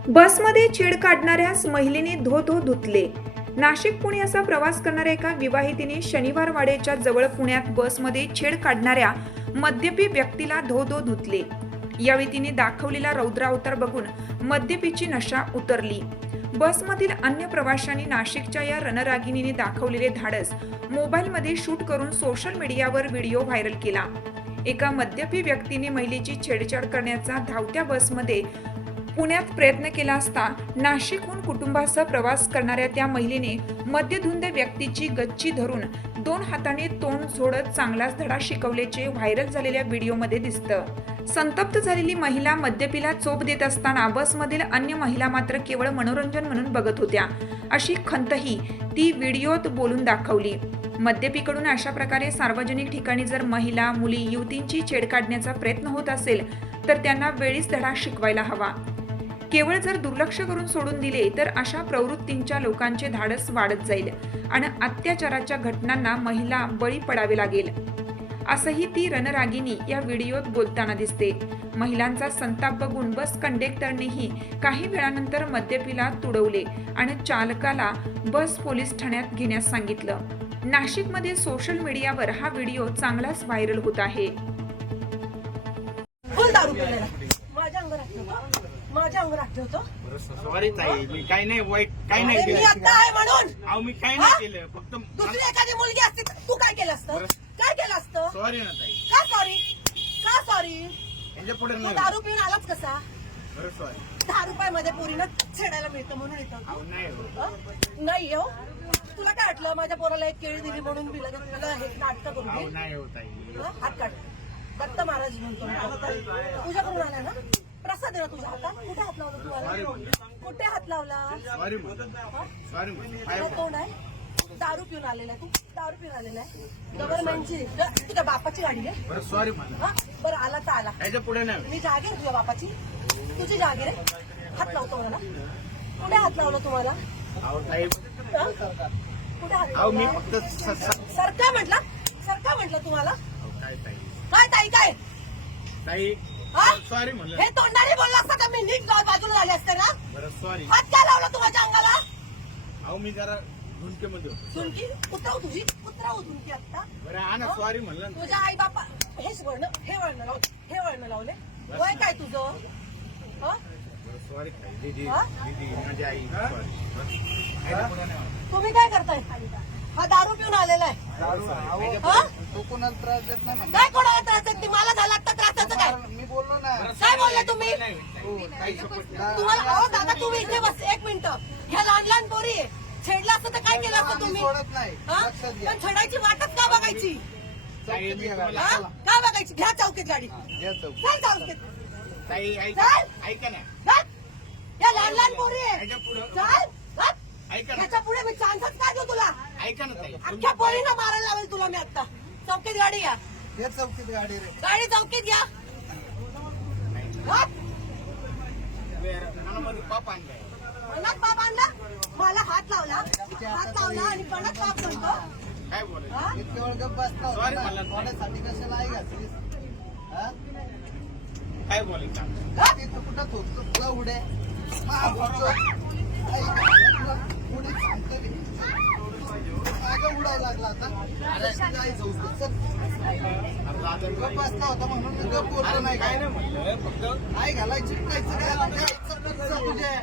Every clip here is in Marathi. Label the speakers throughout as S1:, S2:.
S1: बसमध्ये छेड काढणाऱ्यास महिलेने धो धुतले. नाशिक पुणे असा प्रवास करणाऱ्या एका विवाहितेने शनिवार वाडेच्या जवळ पुण्यात बसमध्ये छेड काढणाऱ्या मद्यपी व्यक्तीला धो धुतले. यावेळी तिने दाखवलेला रौद्रावतार बघून मद्यपीची नशा उतरली. बसमधील अन्य प्रवाशांनी नाशिकच्या या रणरागिणीने दाखवलेले धाडस मोबाईलमध्ये शूट करून सोशल मीडियावर व्हिडिओ व्हायरल केला. एका मद्यपी व्यक्तीने महिलेची छेडछाड करण्याचा धावत्या बसमध्ये पुण्यात प्रयत्न केला असता नाशिकहून कुटुंबासह प्रवास करणाऱ्या त्या महिलेने मद्यधुंद व्यक्तीची गच्ची धरून 2 हाताने तोंड झोडत चांगलाच धडा शिकवल्याचे व्हायरल झालेल्या व्हिडिओमध्ये दिसतं. संतप्त झालेली महिला मद्यपीला चोप देत असताना बसमधील अन्य महिला मात्र केवळ मनोरंजन म्हणून बघत होत्या, अशी खंतही ती व्हिडिओत बोलून दाखवली. मद्यपीकडून अशा प्रकारे सार्वजनिक ठिकाणी जर महिला, मुली, युवतींची छेड काढण्याचा प्रयत्न होत असेल तर त्यांना वेळीच धडा शिकवायला हवा. केवळ जर दुर्लक्ष करून सोडून दिले तर अशा प्रवृत्तींच्या लोकांचे धाडस वाढत जाईल आणि अत्याचाराच्या घटनांना महिला बळी पडावे लागेल, असंही ती रणरागिणी या व्हिडिओत बोलताना दिसते. महिलांचा संताप बघून बस कंडक्टरनेही काही वेळानंतर मद्यपीला तुडवले आणि चालकाला बस पोलीस ठाण्यात घेण्यास सांगितलं. नाशिकमध्ये सोशल मीडियावर हा व्हिडिओ चांगलाच व्हायरल होत आहे.
S2: माझ्या अंगावर ठेवतो.
S3: सॉरी ताई, मी काही नाही वाईट, काही नाही केलं.
S2: मी आता आहे म्हणून.
S3: अहो मी काही नाही केलं, फक्त
S2: दुसरी एखादी मुलगी असते तर तू काय केलं असतं? काय केलं असतं?
S3: सॉरी ना ताई.
S2: का सॉरी? का सॉरी?
S3: यांच्या पुढे
S2: तू
S3: नाही.
S2: दारू पिऊन आलाच कसा?
S3: बरं सॉरी.
S2: 10 रुपयामध्ये पोरीनं छेडायला मिळतं म्हणून येतं.
S3: अहो नाही हो.
S2: नाही हो. तुला काय वाटलं माझ्या पोराला एक केळी दिली म्हणून मी लगेच मला हे नाटक करून
S3: अहो
S2: दे?
S3: नाही हो ताई.
S2: हात काढ. दत्त महाराज म्हणतो तुझ्याकडून आला ना? प्रसाद आहे ना तुझ्या हातात? कुठे हात लावला तुम्हाला? कुठे हात लावला?
S3: सॉरी म्हणतो. सॉरी म्हणतो.
S2: तुला तोंड आहे? दारू पिऊन आलेला आहे तू? दारू पिऊन आलेला आहे? गव्हर्नमेंटची तुझ्या बापाची गाडी आहे?
S3: बरं सॉरी म्हणतो.
S2: बरं आला तर आला.
S3: याच्या पुढे नाही.
S2: मी जागीर आहे तुझ्या बापाची? तुझी जागीर आहे? हात लावतो मला. कुठे हात लावला तुम्हाला?
S3: अहो ताई.
S2: कुठे हात
S3: अहो मी
S2: लावला?
S3: फक्त
S2: सरका म्हटलं? सरका म्हटलं तुम्हाला?
S3: काय ताई?
S2: काय ताई काय?
S3: ताई
S2: हा?
S3: सॉरी म्हणलं.
S2: हे तोंडाने बोलला असता का मी नीट बाजूला झाले असते ना?
S3: बरं सॉरी.
S2: हात काय लावला तुम्हाला अंगाला?
S3: अहो मी जरा झुंकेमध्ये होतो.
S2: झुणकी उतरव तुझी. उतरव झुणकी आता.
S3: बरं आणा सॉरी म्हणलं ना.
S2: तुझ्या आई बापा हेच वळण हे वळण लावले. हे वळण लावले. वय काय तुझं? हं?
S3: सॉरी ताई. दीदी
S2: हा?
S3: दीदी माझी आई सॉरी. याच्या पुढे नाही.
S2: तुम्ही काय करताय? हा दारू पिऊन आलेला आहे. हं?
S4: तो कोणाला त्रास देत नाही
S2: काय कोणाला त्रास देत नाही? मला झाला आता त्रासाचं काय?
S4: मी बोललो ना.
S2: काय बोलले तुम्ही?
S4: हो, काही शपथ.
S2: तुम्हाला अहो दादा तुम्ही इथे बस एक मिनिट. ह्या लहान लहान पोरी आहे. छेडलं असतं तर काय केलं असतं
S4: आम्ही
S2: तुम्ही?
S4: सोडत नाही.
S2: हं?
S4: लक्षात घ्या.
S2: पण छेडायची वाटच का बघायची?
S4: चौकीत घ्या गाडी.
S2: हं? का बघायची? घ्या चौकीत गाडी.
S4: घ्या चौकीत.
S2: चल चौकीत.
S3: ताई
S2: चल.
S3: ऐका ना.
S2: चल. या लहान लहान पोरी आहे.
S3: याच्या पुढे
S2: चल. चल.
S3: ऐका ना.
S2: ह्याच्या पुढे मी चान्सच काय देऊ तुला?
S3: ऐका ना ताई.
S2: अख्ख्या पोरीनं मारायला लावेल तुला मी आता. चौकीत गाडी घ्या.
S4: घ्या चौकीत गाडी रे.
S2: गाडी चौकीत घ्या. हं?
S3: मनामध्ये पाप आणलाय.
S2: पणात बाप आणला? मला हात लावला आणि पणात बाप म्हणतो.
S3: काय बोलायचं?
S2: हं?
S4: इतके वेळ गप्प बसता होता
S3: Sorry
S4: ना.
S3: म्हणलं.
S4: कोणासाठी कशाला आहे घातलीस? हा?
S3: काय बोलायचं?
S2: हं?
S4: तिथं कुठं थोपतो तुला उडे? मा भरतो. तुला उडी सांगतो मी. मागं उडावं लागला आता. अरे तुझी आई जाऊ दे. चल. गप्प बसला होता म्हणून मी गप्प बोललो नाही
S3: काय
S4: काय.
S3: नाही म्हणलं, फक्त
S4: आई घालायची कायचं काय द्यायचं पुढचं तुझे.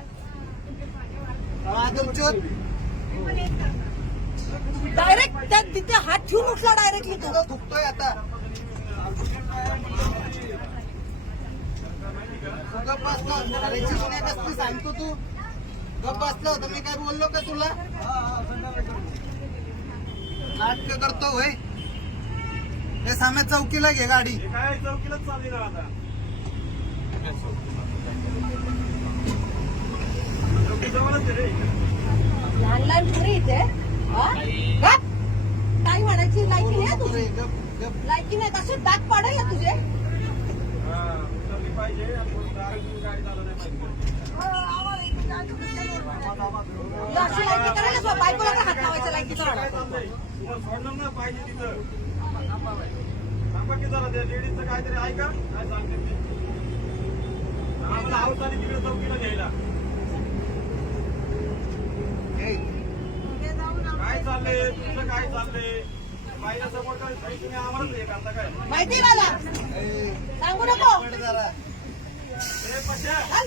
S4: तुमचं
S2: डायरेक्ट त्या तिथे हात ठेवून उठला डायरेक्टली तू.
S4: तुझं दुखतोय आता. गप्प बसला होता. घालायची गुन्हे कसली सांगतो तू. गप्प बसला होता मी काय बोललो का तुला? नाटक करतो होय. हे साम्या चौकीला घे गाडी.
S3: काय चौकीलाच चालली ना आता.
S2: लहान लहान पोरी इथे. हं? गप. ताई म्हणायची लायकी नाही
S4: बोलू
S2: तुझी.
S4: नको रे. गप्प गप्प.
S2: लायकी नाही तसे दात पाडेल ना तुझे. अशी लायकी करायला बायकोला का हात लावायचा लायकीचा राडा?
S3: सोडलं ना पाहिजे तिथं. सांगा की जरा त्या लेडीजचं काहीतरी ऐका. काय सांगते ते. आम्हाला हाऊस आली तिकडे चौकीला घ्यायला. चाललंय तुमचं काय चाललंय बाईला समोर काय तुम्ही आम्हालाच हे करता काय
S2: माहिती मला सांगू नको
S4: पड जरा.
S3: ए, पश्या.